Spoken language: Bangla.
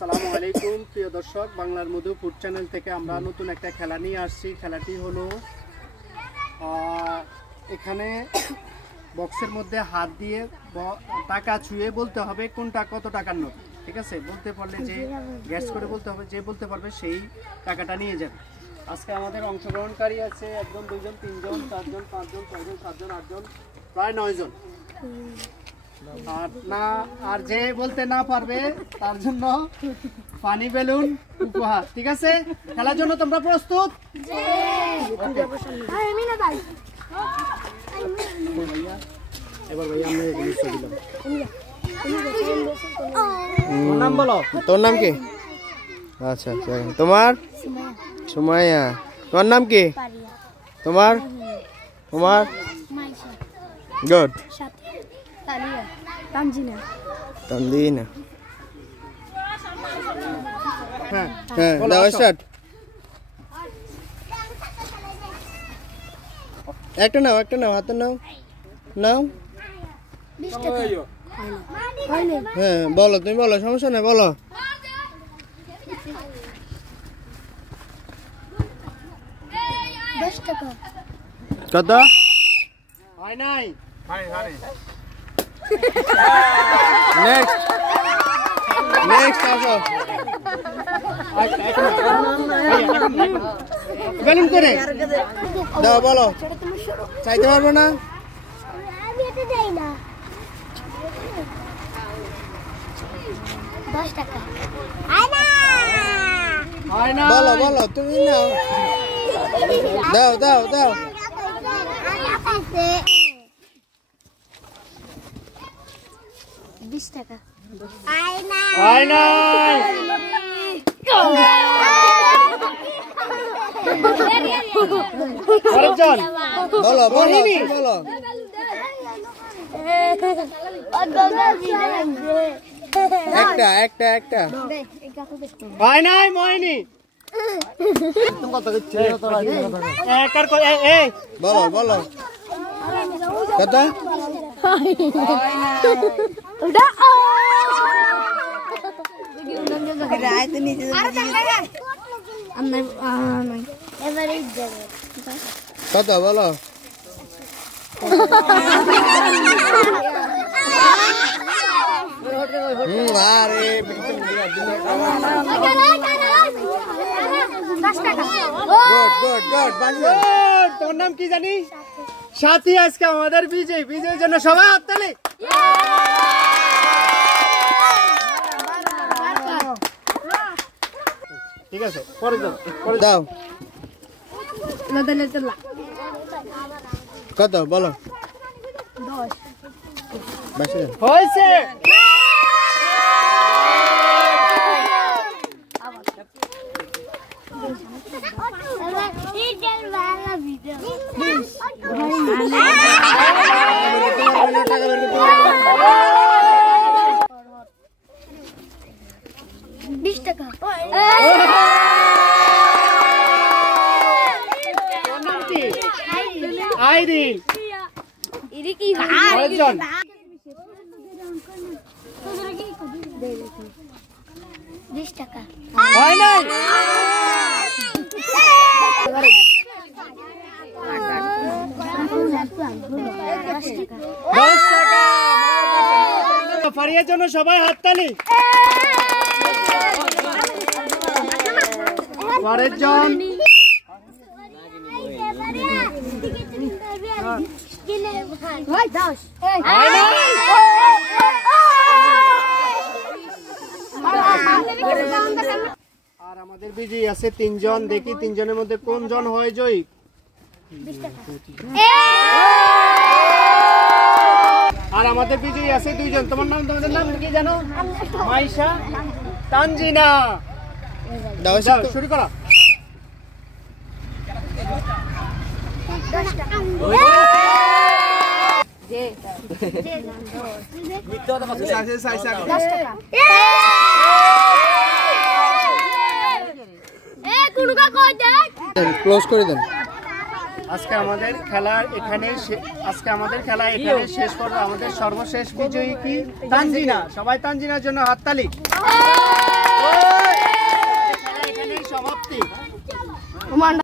আসসালামু আলাইকুম প্রিয় দর্শক, বাংলার মধু ফুড চ্যানেল থেকে আমরা নতুন একটা খেলা নিয়ে আসছি। খেলাটি হলো এখানে বক্সের মধ্যে হাত দিয়ে টাকা ছুঁয়ে বলতে হবে কোনটা কত টাকার নোট। ঠিক আছে, বলতে পারলে যে গ্যাস করে বলতে হবে, যে বলতে পারবে সেই টাকাটা নিয়ে যাবে। আজকে আমাদের অংশগ্রহণকারী আছে 1 জন 2 জন 3 জন 4 জন 5 জন 6 জন 7 জন 8 জন, প্রায় 9 জন। আর যে বলতে না পারবে তার জন্য পানি বেলুন উপহার। ঠিক আছে, খেলার জন্য তোমরা প্রস্তুত? এবার ভাই আমরা এগুলো দিলাম। নাম বলো। তোর নাম কি? আচ্ছা আচ্ছা, তোমার? সুমাইয়া। তোমার নাম কি? তোমার? তোমার? গুড। তানজিনা। হ্যাঁ, দাও স্টার্ট। একটা নাও, হাতে নাও। হ্যাঁ বলো, তুমি বলো, সমস্যা নেই, বলো। কত? হয় নাই। নেক্সট আসো। বেলুন করে দাও, বলো। চাইতে পারবো না। বলো, তুমি নাও। দাও। 20 টাকা। হয় নাই। আরেকজন বলো। একটা। হয় নাই ময়নি। বলো। কত? কত বলো? তোর নাম কি জানি? সাথী। আজকে আমাদের বিজয়ের জন্য সবাই হাততালি। ঠিক আছে, পরে দাও। কত বলো? 10 হয়েছে। আইরিন। 20 টাকা। হয় নাই। 10 টাকা। ফারিয়ার জন্য সবাই হাততালি। পরের জন আর আমাদের বিজয়ী আছে 3 জন। দেখি 3 জনের মধ্যে কোন জন হয় জয়ী। আর আমাদের বিজয়ী আছে 2 জন। তোমাদের নাম কি জানো? মাইশা, তানজিনা। দাও, শুরু করো। ক্লোজ করে দেন। আজকে আমাদের খেলা এখানে শেষ পর্ব। আমাদের সর্বশেষ বিজয়ী কি? তানজিনা। সবাই তানজিনার জন্য হাততালি। সত্যি? ওমান